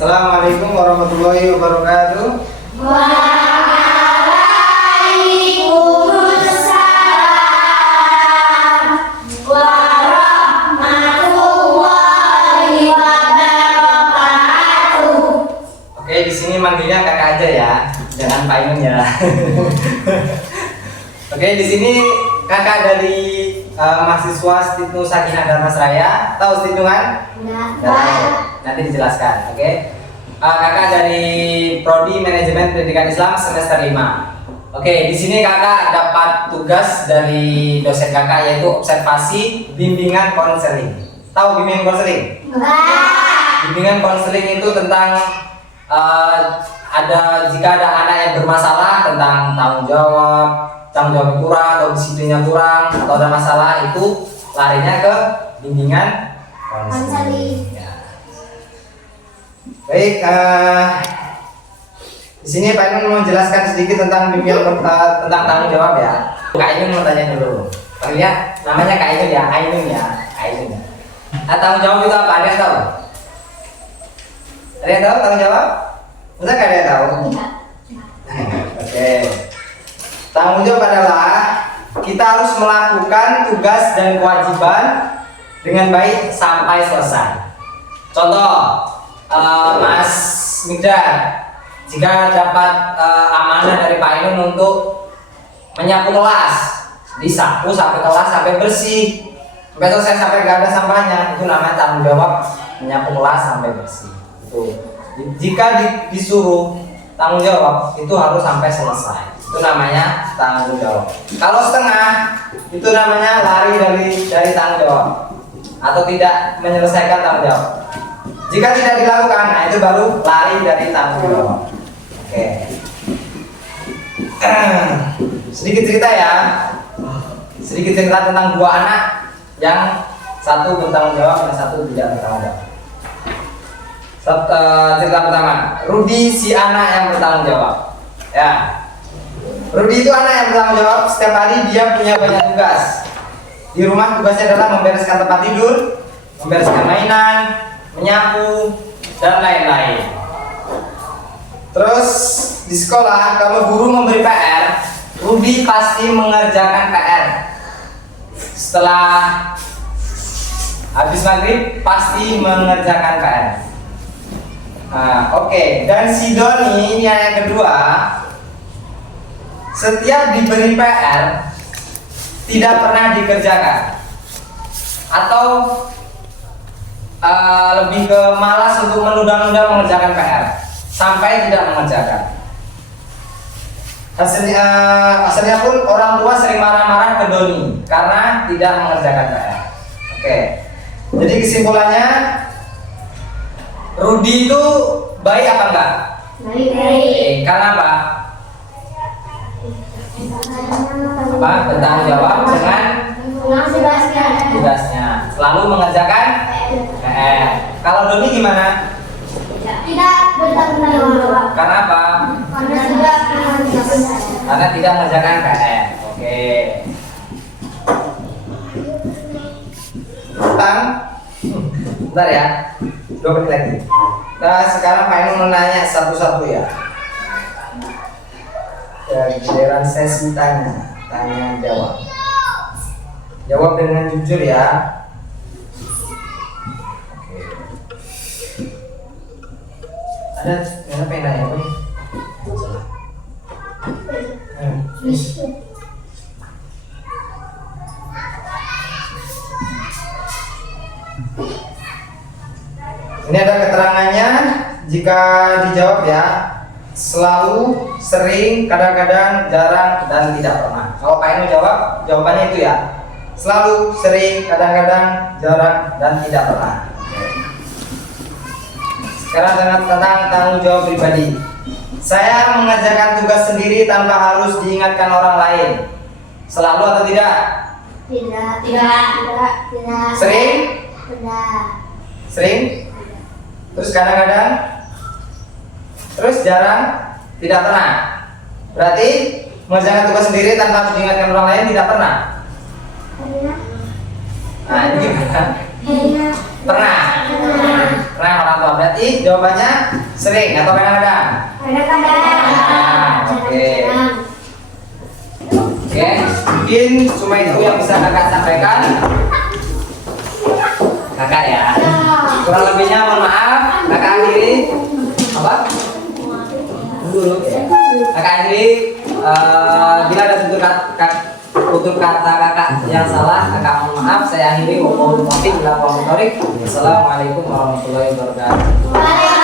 Assalamualaikum warahmatullahi wabarakatuh. Waalaikumsalam warahmatullahi wabarakatuh. Oke, di sini manggilnya kakak aja ya, jangan Pak Inun ya. Oke, di sini kakak dari mahasiswa Stitnu Sakinah Dharmasraya. Tahu Stitnu kan? Nanti dijelaskan. Oke. Kakak dari Prodi Manajemen Pendidikan Islam semester 5. Oke, di sini kakak dapat tugas dari dosen kakak yaitu observasi bimbingan konseling. Tahu bimbingan konseling? Bimbingan konseling itu tentang jika ada anak yang bermasalah tentang tanggung jawab kurang atau disiplinnya kurang atau ada masalah, itu larinya ke bimbingan konseling. Ya. Baik, di sini Pak Inun mau jelaskan sedikit tentang bimbingan tentang tanggung jawab ya. Kak Inun mau tanya dulu. Panggilnya namanya Kak Inun ya, Ainun ya, Ainun. Nah, tanggung jawab itu apa? Ada yang tahu? Ada yang tahu tanggung jawab? Masa nggak ada yang tahu? Oke. Tanggung jawab adalah kita harus melakukan tugas dan kewajiban dengan baik sampai selesai. Contoh, Mas Midar, jika dapat amanah dari Pak Inun untuk menyapu kelas, disapu sampai kelas sampai bersih, sampai selesai, sampai gak ada sampahnya, itu namanya tanggung jawab menyapu kelas sampai bersih. Itu. Jika disuruh tanggung jawab itu harus sampai selesai, itu namanya tanggung jawab. Kalau setengah, itu namanya lari dari tanggung jawab atau tidak menyelesaikan tanggung jawab. Jika tidak dilakukan, nah itu baru lari dari tanggung jawab. Oke. Sedikit cerita ya. Sedikit cerita tentang dua anak yang satu bertanggung jawab dan satu tidak bertanggung jawab. Cerita pertama, Rudi si anak yang bertanggung jawab. Ya. Rudi itu anak yang bertanggung jawab. Setiap hari dia punya banyak tugas. Di rumah tugasnya adalah membereskan tempat tidur, membereskan mainan, menyapu, dan lain-lain. Terus di sekolah, kalau guru memberi PR, Rudi pasti mengerjakan PR. Setelah habis maghrib pasti mengerjakan PR. Oke. Dan si Doni ini yang kedua, setiap diberi PR tidak pernah dikerjakan, atau lebih ke malas untuk menunda-nunda mengerjakan PR sampai tidak mengerjakan. Hasilnya pun orang tua sering marah-marah ke Doni karena tidak mengerjakan PR. Oke. Jadi kesimpulannya, Rudi itu baik apa enggak? Baik. Karena apa? Bertanggung jawab dengan tugasnya, selalu mengerjakan PR. Kalau Doni gimana? Tidak bertanggung jawab. Karena apa? Karena tidak mengerjakan PR. Oke. Bentar ya, 2 menit lagi. Nah, sekarang Pak Inun menanya satu-satu ya. Dari giliran sesi tanya jawab. Jawab dengan jujur ya. Oke. Ada pengen nanya apa nih? Ini ada keterangannya. Jika dijawab ya, selalu, sering, kadang-kadang, jarang, dan tidak pernah. Kalau Pak Inun jawab, jawabannya itu ya. Selalu, sering, kadang-kadang, jarang, dan tidak pernah. Sekarang tentang tanggung jawab pribadi. Saya mengerjakan tugas sendiri tanpa harus diingatkan orang lain. Selalu atau tidak? Tidak. Sering? Tidak. Sering? Terus kadang-kadang? Terus jarang? Tidak pernah. Berarti mengerjakan tugas sendiri tanpa harus diingatkan orang lain tidak pernah. Nah, ini gimana? Pernah. pernah orang tua. Berarti jawabannya sering atau kadang-kadang? Kadang-kadang. Oke. Oke, mungkin cuma itu yang bisa kakak sampaikan. Kakak ya. Kurang lebihnya mohon maaf. Kakak akhiri apa? Dulu. Kakak akhiri. Bila ada tutur kata kakak yang salah, kakak mohon maaf. Saya akhiri. Wassalamualaikum warahmatullahi wabarakatuh. Waalaikumsalam.